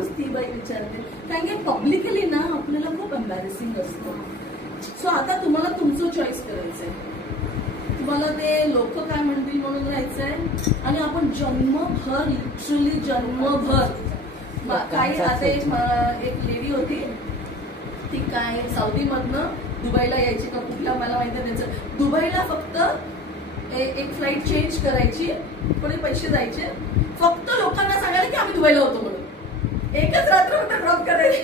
ती बाई विचारते, कारण की पब्लिकली ना आपल्याला खूप एम्बॅरेसिंग असतं. सो आता तुम्हाला तुमचं चॉईस करायचंय, तुम्हाला ते लोक काय म्हणतील म्हणून राहायचंय आणि आपण जन्मभर, लिटरली जन्मभर. काही आता एक लेडी होती, ती काय सौदी मधनं दुबईला यायची का कुठला मला माहिती आहे त्याचं. दुबईला फक्त एक फ्लाईट चेंज करायची, थोडे पैसे जायचे, फक्त लोकांना सांगायला की आम्ही दुबईला होतो म्हणून. एकच रात्र ड्रॉप करायची,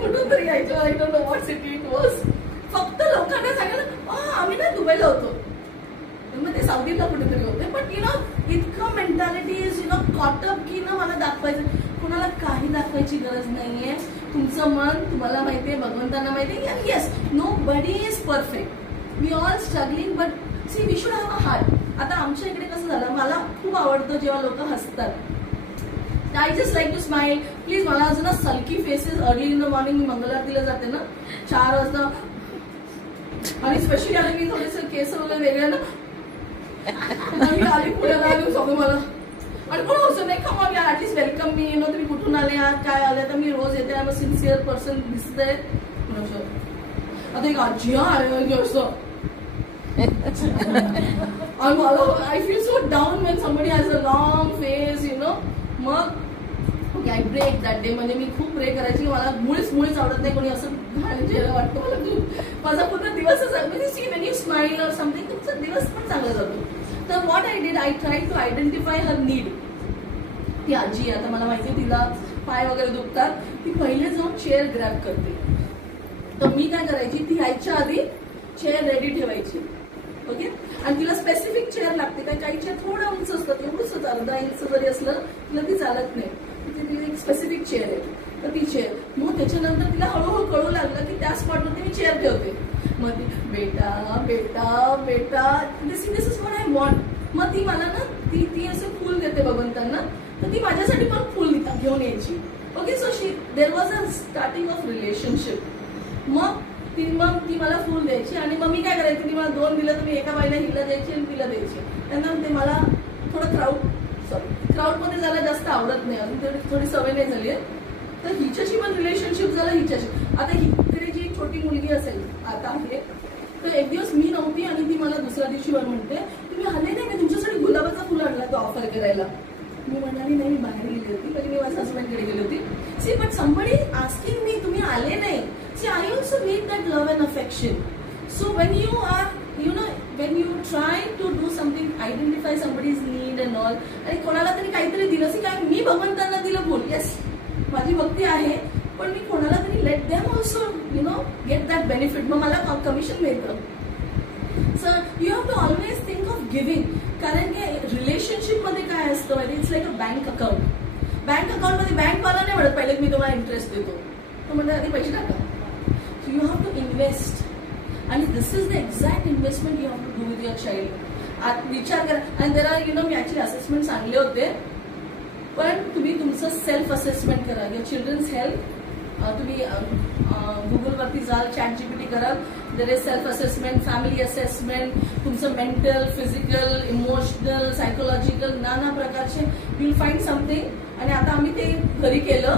कुठून तरी यायचं, I don't know what city it was. फक्त लोकांना सांगायला आम्ही ना दुबईला होतो, मग ते सौदीला कुठेतरी होते. पण यु नो इतकं mentality is you know caught up की ना मला दाखवायचं. कुणाला काही दाखवायची गरज नाहीये. तुमचं मन तुम्हाला माहितीये, भगवंतांना माहितीये. And yes, nobody is perfect, we all struggling, but see we should have a heart. आता आमच्या इकडे कसं झालं, मला खूप आवडतं जेव्हा लोक हसतात. I just like to smile. Please मला अजून ना sulky faces early in the morning, मी मंगलारतीला जाते ना 4 वाजता, आणि स्पेशली आले मी थोडेसे केस वगैरे वेगळे ना, मी आली पुण्याला आली सगळं मला, आणि कोण असं नाही का मग at least welcome me, you know तुम्ही कुठून आले आहात, काय आले. तर मी रोज येते, I am a sincere person दिसतंय. आता एक आजी आहे असं, आणि मला I feel so down when somebody has a long face, you know. मग okay, I break that day. म्हणजे मी खूप प्रे करायची, मला मुळीच आवडत नाही कोणी असं घाण चेहरा वाटतं मला खूप. माझा पूर्ण दिवसच म्हणजे see when you smile or something, तुमचा दिवस पण चांगला जातो. तर what I did, I try to identify her need. ती आजी आता मला माहिती आहे, तिला पाय वगैरे दुखतात, ती पहिले जाऊन चेअर ग्रॅब करते. तर मी काय करायची, ती यायच्या आधी चेअर रेडी ठेवायची. ओके, आणि तिला स्पेसिफिक चेअर लागते. काही चेअर थोडं उंच असतात, एवढंच अर्धा इंच जरी असलं तिला ती चालत नाही. ती एक स्पेसिफिक चेअर आहे, तर ती चेअर. मग त्याच्यानंतर तिला हळूहळू कळू लागलं की त्या स्पॉटवरती मी चेअर ठेवते. मग ती बेटा बेटा बेटा, दिस इज व्हॉट आय वॉन्ट. मग ती मला ना ती असं फुल देते भगवंतांना, तर ती माझ्यासाठी पण फुल घेऊन यायची. Okay, so there was a starting of relationship. मग ती मला फुल द्यायची, आणि मग मी काय करायची, ती मला 2 दिलं तर मी एका बाईला हिला द्यायची आणि तिला द्यायची. त्यांना ते मला थोडं क्राऊडमध्ये जायला जास्त आवडत नाही, अजून थोडी सवय नाही झाली आहे. तर हिच्याशी पण रिलेशनशिप झालं हिच्याशी. आता इकडे जी छोटी मुलगी असेल आता आहे, तर एक दिवस मी नव्हती आणि ती मला दुसऱ्या दिवशी म्हणते, तुम्ही आले नाही, मी तुमच्यासाठी गुलाबाचा फुल आणला तो ऑफर करायला. मी म्हणाली नाही, मी बाहेर गेली होती, म्हणजे मी माझ्या हसबंडकडे गेली होती. See but somebody asking me, तुम्ही आले नाही. See I also need that love and affection. So when you are, you know, when you try to do something, identify somebody's need and all, आणि कोणाला तरी काहीतरी दिलं. सी काय मी भगवंतांना दिलं फुल, येस माझी भक्ती आहे, पण मी कोणाला तरी let them also you know get that benefit. मग मला कमिशन मिळतं. So you have to always think of giving. कारण की रिलेशनशिप मध्ये काय असतं, it's like a bank account. Bank अकाउंटमध्ये बँकवाला नाही म्हणत पहिले मी तुम्हाला इंटरेस्ट देतो, तो म्हणजे आधी पैसे टाका. So you have to invest, आणि this is the exact investment you have to do with your child. विचार करा. आणि त्याला यु नो मी ऍक्च्युली असेसमेंट आणले होते, पण तुम्ही तुमचं सेल्फ असेसमेंट करा. युअर चिल्ड्रन्स हेल्थ, तुम्ही गुगलवरती जाल, ChatGPT कराल, there is self assessment, family assessment, तुमचं मेंटल, फिजिकल, इमोशनल, सायकोलॉजिकल, नाना प्रकारचे यू विल फाइंड समथिंग. आणि आता आम्ही ते घरी केलं,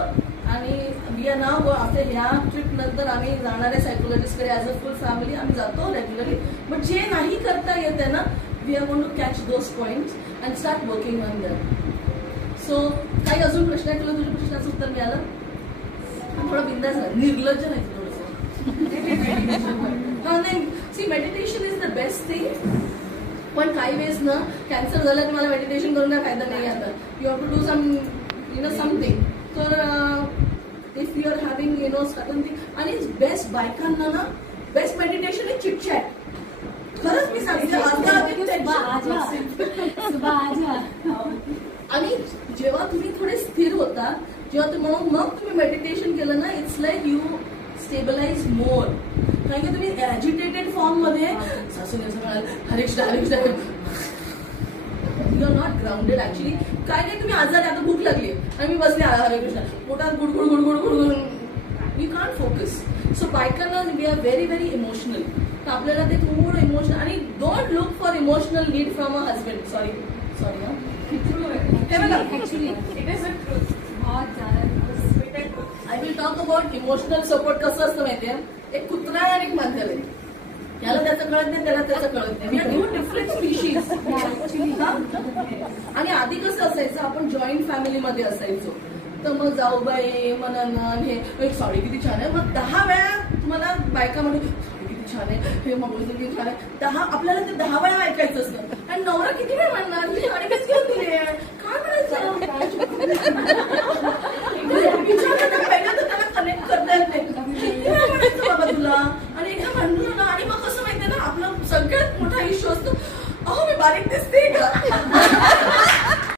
आणि वी आर नाव आफ्टर ह्या ट्रिप नंतर आम्ही जाणार आहे सायकोलॉजिस्टकडे ॲज अ फुल फॅमिली. आम्ही जातो रेग्युलरली, बट जे नाही करता येते ना, we are going to catch those points and start working on that. So काही अजून प्रश्न आहे? तुला तुझ्या प्रश्नाचं उत्तर मिळालं? थोडा बिंदास झाला, निर्लज्ज नाही थोडंसं. नाही, see meditation is the best thing. पण काही वेळेस ना कॅन्सर झालं की मला मेडिटेशन करून काय फायदा नाही. आता you have to do some you know something. तर if you are having you know certain thing, आणि बेस्ट बायकांना ना बेस्ट मेडिटेशन इज चिटचॅट. खरंच मी सांगितलं, आणि जेव्हा तुम्ही थोडे स्थिर होता, जेव्हा म्हणून मग तुम्ही मेडिटेशन केलं ना, it's like you stabilise more. कारण की तुम्ही ॲजिटेटेड फॉर्म मध्ये Hare Krishna Hare Krishna, you are not grounded actually. काय नाही, तुम्ही आजारी, आता भूक लागली आणि मी बसले हरे कृष्ण, पोटात गुडगुड गुडगुड गुडगुड, यू कांट फोकस. सो बायकांना we are very very emotional, तर आपल्याला ते थोडं इमोशनल, आणि don't look for emotional need from a husband. Sorry actually it is a truth. बहुत ज्यादा सपोर्ट, इमोशनल सपोर्ट कसं असतं माहितीये, एक कुत्रा आहे आणि एक मांजर आहे. याला त्याचं कळत नाही, त्याला त्याचं कळत नाही. Two different species. आणि आधी कसं असायचं, आपण जॉईंट फॅमिलीमध्ये असायचो, तर मग जाऊबाई मग नणंद हे एक साडी किती छान आहे, मग 10 वेळा तुम्हाला बायका म्हणजे साडी किती छान आहे, हे मंगळसूत्र किती छान आहे, 10 आपल्याला ते 10 वेळा ऐकायचं असतं. आणि नवरा किती वेळ म्हणणार, मी साडी कशी घेऊन दिली आहे, काय म्हणायचं.